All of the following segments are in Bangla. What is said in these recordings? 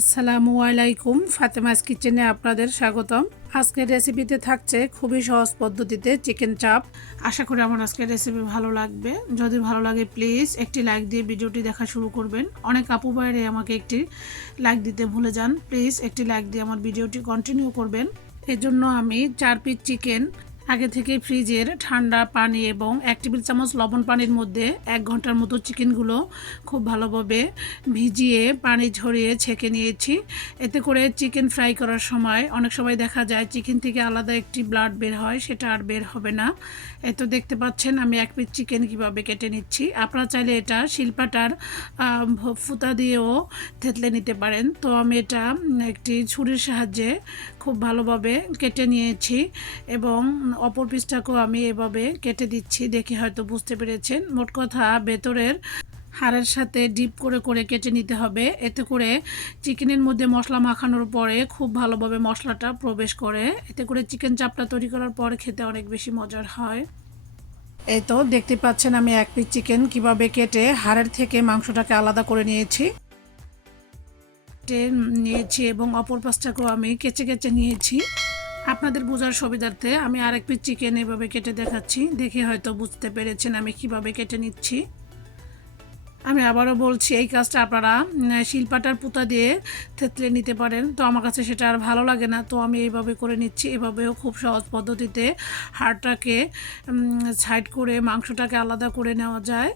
আসসালামু আলাইকুম। ফাতেমাস কিচেনে আপনাদের স্বাগতম। আজকের রেসিপিতে থাকছে খুবই সহজ পদ্ধতিতে চিকেন চাপ। আশা করি আমার আজকের রেসিপি ভালো লাগবে। যদি ভালো লাগে, প্লিজ একটি লাইক দিয়ে ভিডিওটি দেখা শুরু করবেন। অনেক আপু বাইরে আমাকে একটি লাইক দিতে ভুলে যান। প্লিজ একটি লাইক দিয়ে আমার ভিডিওটি কন্টিনিউ করবেন। এজন্য আমি চার পিস চিকেন আগে থেকে ফ্রিজের ঠান্ডা পানি এবং এক টেবিল চামচ লবণ পানির মধ্যে এক ঘণ্টার মতো চিকেনগুলো খুব ভালোভাবে ভিজিয়ে পানি ঝরিয়ে ছেঁকে নিয়েছি। এতে করে চিকেন ফ্রাই করার সময় অনেক সময় দেখা যায় চিকেন থেকে আলাদা একটি ব্লাড বের হয়, সেটা আর বের হবে না। এত দেখতে পাচ্ছেন আমি এক পিস চিকেন কীভাবে কেটে নিচ্ছি। আপনারা চাইলে এটা শিল্পাটার ফুতা দিয়েও থেতলে নিতে পারেন। তো আমি এটা একটি ছুরির সাহায্যে খুব ভালোভাবে কেটে নিয়েছি এবং অপর পিসটাকেও আমি এভাবে কেটে দিচ্ছি, দেখে হয়তো বুঝতে পেরেছেন। মোট কথা ভেতরের হাড়ের সাথে ডিপ করে করে কেটে নিতে হবে। এতে করে চিকেনের মধ্যে মশলা মাখানোর পরে খুব ভালোভাবে মশলাটা প্রবেশ করে। এতে করে চিকেন চাপটা তৈরি করার পর খেতে অনেক বেশি মজার হয়। এই তো দেখতে পাচ্ছেন আমি এক পিস চিকেন কীভাবে কেটে হাড়ের থেকে মাংসটাকে আলাদা করে নিয়েছি। কেটে নিয়েছি এবং অপর পাশটাকেও আমি কেচে কেচে নিয়েছি। আপনাদের বোঝার সুবিধার্থে আমি আরেক পিস চিকেন এভাবে কেটে দেখাচ্ছি। দেখে হয়তো বুঝতে পেরেছেন আমি কীভাবে কেটে নিচ্ছি। আমি আবারও বলছি, এই কাজটা আপনারা শিলপাটার পুঁতা দিয়ে থেতলে নিতে পারেন। তো আমার কাছে সেটা আর ভালো লাগে না। তো আমি এইভাবে করে নিচ্ছি। এভাবেও খুব সহজ পদ্ধতিতে হাড়টাকে সাইড করে মাংসটাকে আলাদা করে নেওয়া যায়।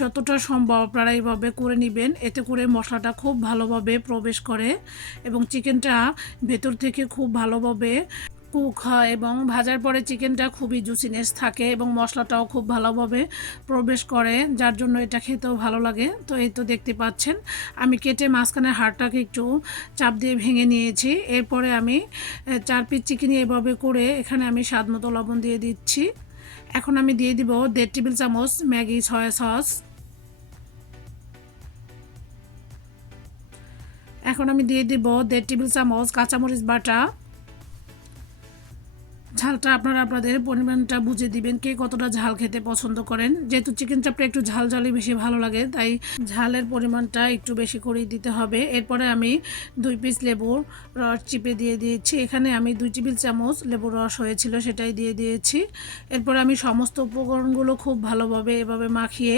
যতটা সম্ভব আপনারা এইভাবে করে নেবেন। এতে করে মশলাটা খুব ভালোভাবে প্রবেশ করে এবং চিকেনটা ভেতর থেকে খুব ভালোভাবে কুক হয় এবং ভাজার পরে চিকেনটা খুবই জুসিনেস থাকে এবং মশলাটাও খুব ভালোভাবে প্রবেশ করে, যার জন্য এটা খেতেও ভালো লাগে। তো এই তো দেখতে পাচ্ছেন, আমি কেটে মাঝখানে হাড়টাকে একটু চাপ দিয়ে ভেঙে নিয়েছি। এরপরে আমি চার পিস চিকেন এভাবে করে এখানে আমি স্বাদ মতো লবণ দিয়ে দিচ্ছি। এখন আমি দিয়ে দিব দেড় টেবিল চামচ ম্যাগি সয়া সস। এখন আমি দিয়ে দিব দেড় টেবিল চামচ কাঁচামরিচ বাটা। ঝালটা আপনারা আপনাদের পরিমাণটা বুঝে দিবেন কে কতটা ঝাল খেতে পছন্দ করেন। যেহেতু চিকেন চাপটা একটু ঝাল ঝালই বেশি ভালো লাগে, তাই ঝালের পরিমাণটা একটু বেশি করেই দিতে হবে। এরপরে আমি দুই পিস লেবুর রস চিপে দিয়ে দিয়েছি। এখানে আমি দুই টেবিল চামচ লেবুর রস হয়েছিল, সেটাই দিয়ে দিয়েছি। এরপরে আমি সমস্ত উপকরণগুলো খুব ভালোভাবে এভাবে মাখিয়ে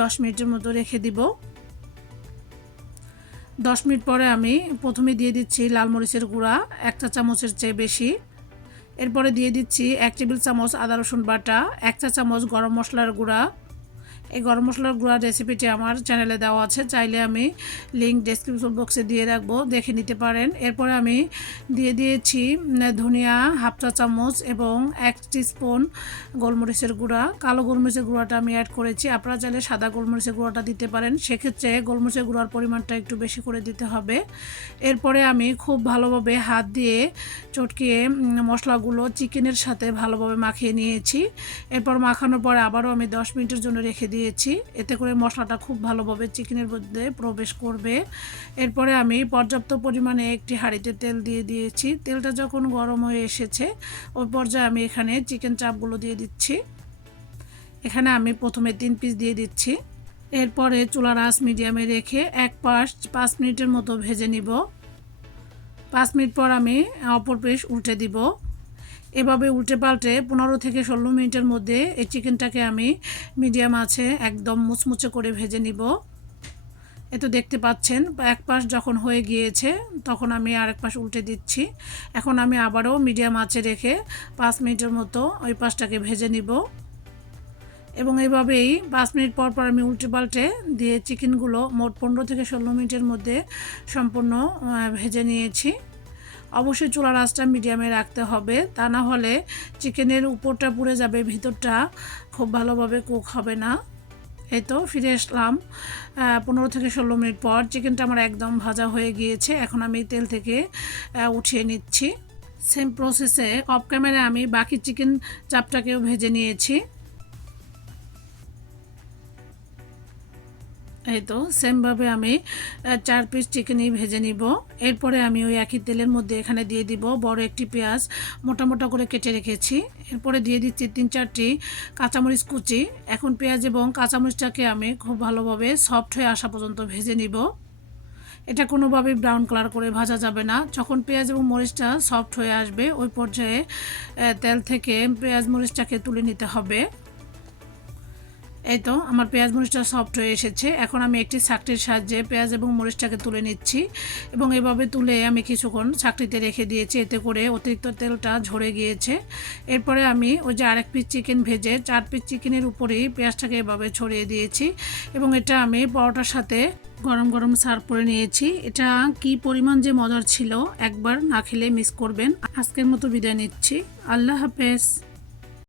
দশ মিনিটের মতো রেখে দিব। দশ মিনিট পরে আমি প্রথমে দিয়ে দিচ্ছি লাল মরিচের গুঁড়া একটা চামচের চেয়ে বেশি। এরপরে দিয়ে দিচ্ছি এক টেবিল চামচ আদা রসুন বাটা, এক চা চামচ গরম মশলার গুঁড়া এই গরম মশলার গুঁড়া রেসিপিটি আমার চ্যানেলে দেওয়া আছে, চাইলে আমি লিঙ্ক ডেসক্রিপশন বক্সে দিয়ে রাখব, দেখে নিতে পারেন। এরপরে আমি দিয়ে দিয়েছি ধনিয়া হাফ চা চামচ এবং এক স্পুন গোলমরিচের গুঁড়া। কালো গোলমরিচের গুঁড়াটা আমি অ্যাড করেছি, আপনারা চাইলে সাদা গোলমরিচের গুঁড়াটা দিতে পারেন, সেক্ষেত্রে গোলমরিচের গুঁড়ার পরিমাণটা একটু বেশি করে দিতে হবে। এরপরে আমি খুব ভালোভাবে হাত দিয়ে চটকিয়ে মশলাগুলো চিকেনের সাথে ভালোভাবে মাখিয়ে নিয়েছি। এরপর মাখানোর পরে আবারও আমি দশ মিনিটের জন্য রেখে দিয়েছি। এতে করে মশলাটা খুব ভালোভাবে চিকেনের মধ্যে প্রবেশ করবে। এরপরে আমি পর্যাপ্ত পরিমাণে একটি হাঁড়িতে তেল দিয়ে দিয়েছি। তেলটা যখন গরম হয়ে এসেছে, ওই পর্যায়ে আমি এখানে চিকেন চাপগুলো দিয়ে দিচ্ছি। এখানে আমি প্রথমে তিন পিস দিয়ে দিচ্ছি। এরপরে চুলার আঁচ মিডিয়ামে রেখে এক পাশ পাঁচ মিনিটের মতো ভেজে নিব। পাঁচ মিনিট পর আমি অপর পিস উল্টে দিব। এভাবে উল্টে পাল্টে পনেরো থেকে ষোলো মিনিটের মধ্যে এই চিকেনটাকে আমি মিডিয়াম আছে একদম মুচমুচে করে ভেজে নিব। এ তো দেখতে পাচ্ছেন, এক পাশ যখন হয়ে গিয়েছে তখন আমি আরেক পাশ উল্টে দিচ্ছি। এখন আমি আবারও মিডিয়াম আঁচে রেখে পাঁচ মিনিটের মতো ওই পাশটাকে ভেজে নিব। এবং এইভাবেই পাঁচ মিনিট পর পর আমি উল্টে পাল্টে দিয়ে চিকেনগুলো মোট পনেরো থেকে ষোলো মিনিটের মধ্যে সম্পূর্ণ ভেজে নিয়েছি। অবশ্যই চুলার আঁচটা মিডিয়ামে রাখতে হবে। তা না হলে চিকেনের উপরটা পুড়ে যাবে, ভিতরটা খুব ভালোভাবে কুক হবে না। এই তো ফিরে আসলাম পনেরো থেকে ষোলো মিনিট পর। চিকেনটা আমার একদম ভাজা হয়ে গিয়েছে, এখন আমি তেল থেকে উঠিয়ে নিচ্ছি। সেম প্রসেসে অফ ক্যামেরায় আমি বাকি চিকেন চাপটাকেও ভেজে নিয়েছি। এই তো সেমভাবে আমি চার পিস চিকেনই ভেজে নিব। এরপরে আমি ওই একই তেলের মধ্যে এখানে দিয়ে দিব বড় একটি পেঁয়াজ, মোটা মোটা করে কেটে রেখেছি। এরপরে দিয়ে দিচ্ছি তিন চারটি কাঁচামরিচ কুচি। এখন পেঁয়াজ এবং কাঁচামরিচটাকে আমি খুব ভালোভাবে সফট হয়ে আসা পর্যন্ত ভেজে নিব। এটা কোনোভাবেই ব্রাউন কালার করে ভাজা যাবে না। যখন পেঁয়াজ এবং মরিচটা সফট হয়ে আসবে, ওই পর্যায়ে তেল থেকে পেঁয়াজ, মরিচটাকে তুলে নিতে হবে। এই তো, আমার পেঁয়াজ মরিচটা সফট হয়ে এসেছে। এখন আমি একটি ছাকটির সাহায্যে পেঁয়াজ এবং মরিচটাকে তুলে নিচ্ছি। এবং এভাবে তুলে আমি কিছুক্ষণ ছাকটিতে রেখে দিয়েছি, এতে করে অতিরিক্ত তেলটা ঝরে গিয়েছে। এরপরে আমি ওই যে আরেক পিস চিকেন ভেজে চার পিস চিকেনের উপরেই পেঁয়াজটাকে এভাবে ছড়িয়ে দিয়েছি। এবং এটা আমি পরোটার সাথে গরম গরম সার্ভ করে নিয়েছি। এটা কি পরিমাণ যে মজার ছিল, একবার না খেলে মিস করবেন। আজকের মতো বিদায় নিচ্ছি। আল্লাহ হাফেজ।